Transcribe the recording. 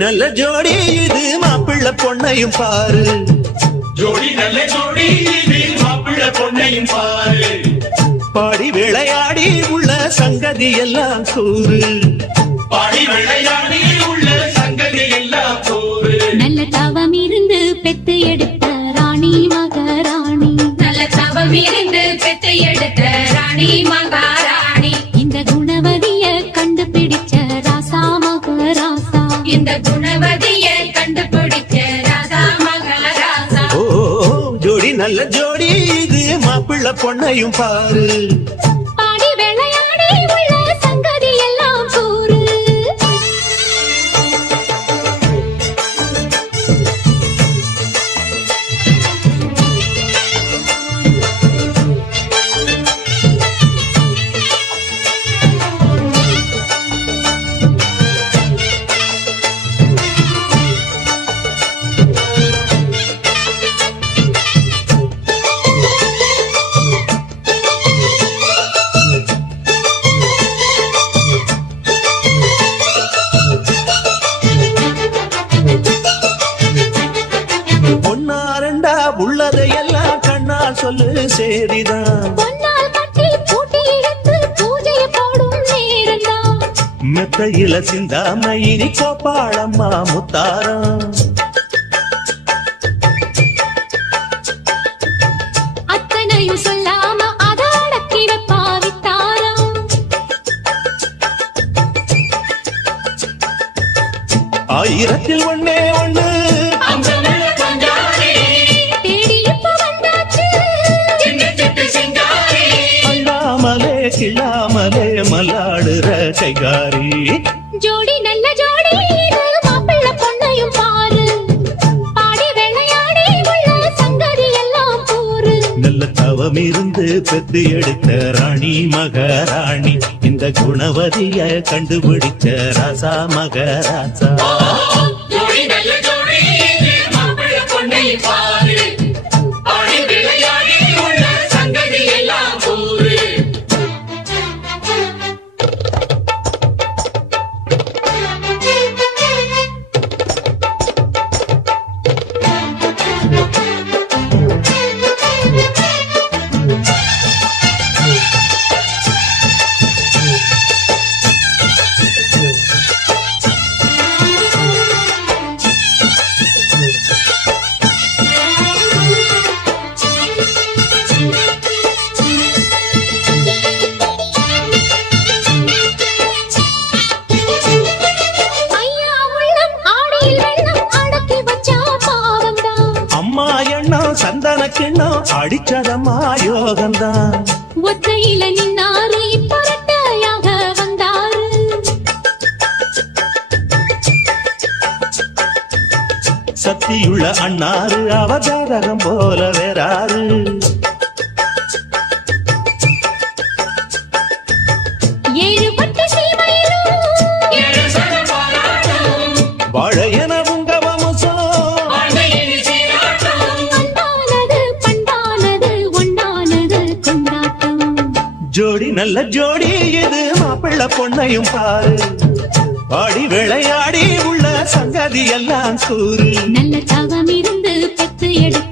நல்ல ஜோடி இது மாப்பிள்ளை பொண்ணையும் பாரு. ஜோடி நல்ல ஜோடி இது மாப்பிள்ளை பொண்ணையும் பாரு. பாடி விளையாடி உள்ள சங்கதி எல்லாம் கூறு. பாடி விளையாடி உள்ள சங்கதி எல்லாம் கூறு. நல்ல தவம் இருந்து பெத்து எடுத்த ராணி மகாராணி. நல்ல தவம் இருந்து பெத்து எடுத்த ராணி மகாராணி. இந்த குணவதிய கண்டுபிடிச்ச ராசா மகாராசா. இந்த குணவதிய கண்டுபிடிச்ச ராசா மகாராசா. ஓ ஜோடி நல்ல ஜோடி இது மாப்பிள்ளை பொண்ணையும் பாரு. பாடி விளையாடி உள்ள சங்கதி எல்லாம் கூறு. பொன்னாரண்டா உள்ளதையெல்லாம் கண்ணால் சொல்லு சேரிதான். பொன்னால் கட்டி பூட்டி எடுத்து பூஜையை போடும் நேரம்தான். மெத்தையில சிந்தாம இனி கோப்பாளம்மா முத்தாரம். அத்தனையும் சொல்லாம அதாடக்கி வைப்பாவித்தாரம். ஆயிரத்தில் ஒண்ணே ஒண்ணு அம்சமுள்ள பஞ்சாரி. தேடி இப்ப வந்தாச்சு. சின்ன சிட்டு சிங்காரி. அண்ணாமலே கிள்ளாமலே மல்லாடுற கைகாரி. ஜோடி நல்ல ஜோடி இது மாப்பிள்ளை பொண்ணையும் பாரு. பாடி விளையாடி உள்ள சங்கதி எல்லாம் கூறு. நல்ல தவம் இருந்து பெத்து எடுத்த ராணி மகாராணி. இந்த குணவதிய கண்டுபிடிச்ச ராசா மகாராசா. ஜோடி நல்ல ஜோடி இது மாப்பிள்ளை பொண்ணையும் பாரு. பாடி விளையாடி உள்ள சங்கதி எல்லாம் கூறு. ஐயா உள்ளம் ஆடியில் வெள்ளம் அடக்கி வச்சா பாவம்தான். அம்மா எண்ணம் சந்தன கிண்ணம் அடிச்சதம்மா யோகம்தான். ஒத்தையில நின்னாரு இப்ப ரெட்டையாக வந்தாரு. சக்தியுள்ள அண்ணாரு அவதாரகம் போல வேறாரு. ஏழுபட்ட சீமையிலும் ஏழு சனம் பாராட்டும். வாழையன உங்க வம்சம். வாழ்க்கையில் சீராட்டும். அன்பானது பண்பானது ஒன்னானது கொண்டாட்டம். ஜோடி நல்ல ஜோடி இது மாப்பிள்ளை பொண்ணையும் பாரு. பாடி விளையாடி உள்ள சங்கதி எல்லாம் கூறு. நல்ல தவம் இருந்து பெத்து எடுத்த